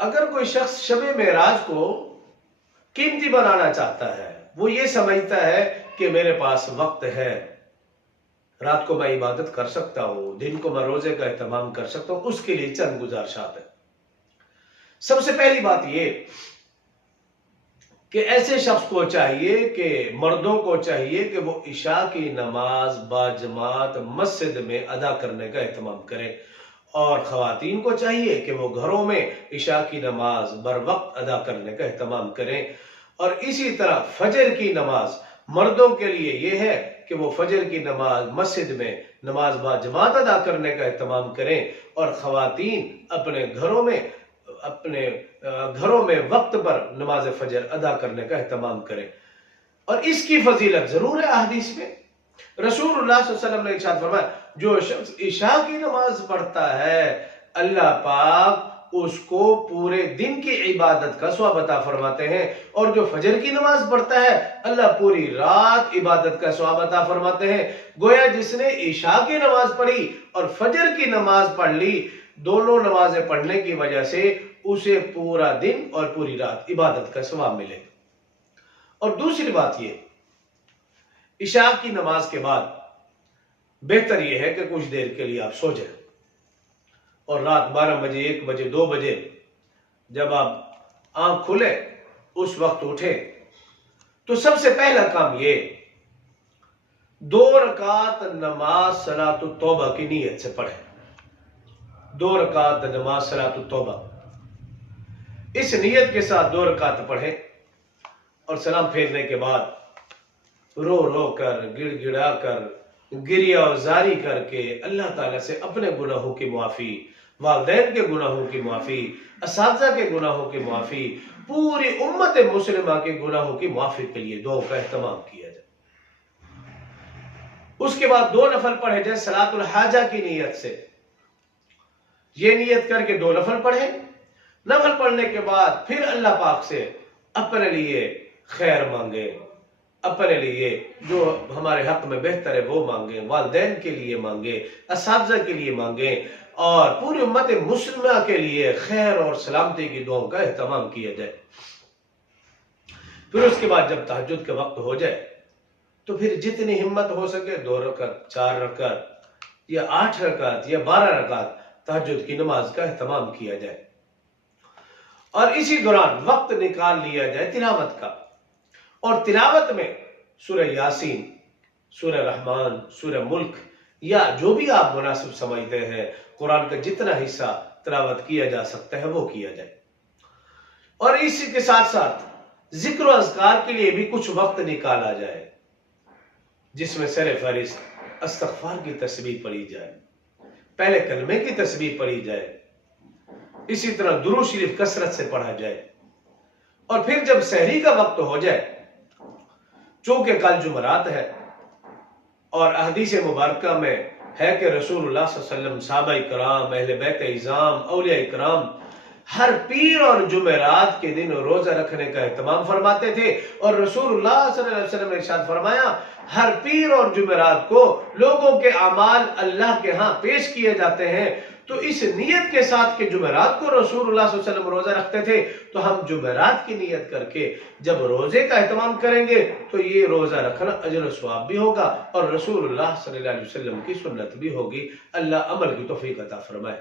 اگر کوئی شخص شب معراج کو قیمتی بنانا چاہتا ہے، وہ یہ سمجھتا ہے کہ میرے پاس وقت ہے، رات کو میں عبادت کر سکتا ہوں، دن کو میں روزے کا اہتمام کر سکتا ہوں، اس کے لیے چند گزارشات ہیں۔ سب سے پہلی بات یہ کہ ایسے شخص کو چاہیے کہ مردوں کو چاہیے کہ وہ عشاء کی نماز باجماعت مسجد میں ادا کرنے کا اہتمام کریں، اور خواتین کو چاہیے کہ وہ گھروں میں عشاء کی نماز بر وقت ادا کرنے کا اہتمام کریں۔ اور اسی طرح فجر کی نماز مردوں کے لیے یہ ہے کہ وہ فجر کی نماز مسجد میں نماز باجماعت ادا کرنے کا اہتمام کریں، اور خواتین اپنے گھروں میں وقت پر نماز فجر ادا کرنے کا اہتمام کریں۔ اور اس کی فضیلت ضرور ہے احادیث میں۔ رسول اللہ صلی اللہ علیہ وسلم نے ارشاد فرمایا، جو شخص عشاء کی نماز پڑھتا ہے اللہ پاک اس کو پورے دن کی عبادت کا ثواب عطا فرماتے ہیں، اور جو فجر کی نماز پڑھتا ہے اللہ پوری رات عبادت کا ثواب عطا فرماتے ہیں۔ گویا جس نے عشاء کی نماز پڑھی اور فجر کی نماز پڑھ لی، دونوں نمازیں پڑھنے کی وجہ سے اسے پورا دن اور پوری رات عبادت کا ثواب ملے گا۔ اور دوسری بات یہ، عشاء کی نماز کے بعد بہتر یہ ہے کہ کچھ دیر کے لیے آپ سو جائیں، اور رات 12 بجے 1 بجے 2 بجے جب آپ آنکھ کھلے اس وقت اٹھیں تو سب سے پہلا کام یہ 2 رکعت نماز صلاۃ التوبہ کی نیت سے پڑھیں۔ 2 رکعت نماز صلاۃ التوبہ، اس نیت کے ساتھ 2 رکعت پڑھیں، اور سلام پھیرنے کے بعد رو رو کر گڑ گڑا کر گریہ و زاری کر کے اللہ تعالیٰ سے اپنے گناہوں کی معافی، والدین کے گناہوں کی معافی، اساتذہ کے گناہوں کی معافی، پوری امت مسلمہ کے گناہوں کی معافی کے لیے دعاؤں کا اہتمام کیا جائے۔ اس کے بعد 2 نفل پڑھے جائے صلاۃ الحاجہ کی نیت سے، یہ نیت کر کے 2 نفل پڑھیں۔ نفل پڑھنے کے بعد پھر اللہ پاک سے اپنے لیے خیر مانگیں، اپنے لیے جو ہمارے حق میں بہتر ہے وہ مانگیں، والدین کے لیے مانگیں، اساتذہ کے لیے مانگیں، اور پوری امت مسلمہ کے لیے خیر اور سلامتی کی دعاؤں کا اہتمام کیا جائے۔ پھر اس کے بعد جب تہجد کا وقت ہو جائے تو پھر جتنی ہمت ہو سکے 2 رکعت 4 رکعت یا 8 رکعت یا 12 رکعت تہجد کی نماز کا اہتمام کیا جائے، اور اسی دوران وقت نکال لیا جائے تلاوت کا، اور تلاوت میں سورہ یاسین، سورہ رحمان، سورہ ملک یا جو بھی آپ مناسب سمجھتے ہیں، قرآن کا جتنا حصہ تلاوت کیا جا سکتا ہے وہ کیا جائے۔ اور اسی کے ساتھ ساتھ ذکر و اذکار کے لیے بھی کچھ وقت نکالا جائے، جس میں سر فہرست استغفار کی تسبیح پڑھی جائے، پہلے کلمے کی تسبیح پڑھی جائے، اسی طرح درود شریف کثرت سے پڑھا جائے، اور پھر جب سحری کا وقت ہو جائے، چونکہ کل جمعرات ہے اور احادیث مبارکہ میں ہے کہ رسول اللہ صلی اللہ علیہ وسلم، صحابہ کرام، اہل بیت اعظام، اولیاء کرام ہر پیر اور جمعرات کے دن روزہ رکھنے کا اہتمام فرماتے تھے، اور رسول اللہ صلی اللہ علیہ وسلم نے ارشاد فرمایا ہر پیر اور جمعرات کو لوگوں کے اعمال اللہ کے ہاں پیش کیے جاتے ہیں۔ تو اس نیت کے ساتھ کہ جمعرات کو رسول اللہ صلی اللہ علیہ وسلم روزہ رکھتے تھے، تو ہم جمعرات کی نیت کر کے جب روزے کا اہتمام کریں گے تو یہ روزہ رکھنا اجر و ثواب بھی ہوگا، اور رسول اللہ صلی اللہ علیہ وسلم کی سنت بھی ہوگی۔ اللہ عمل کی توفیق عطا فرمائے۔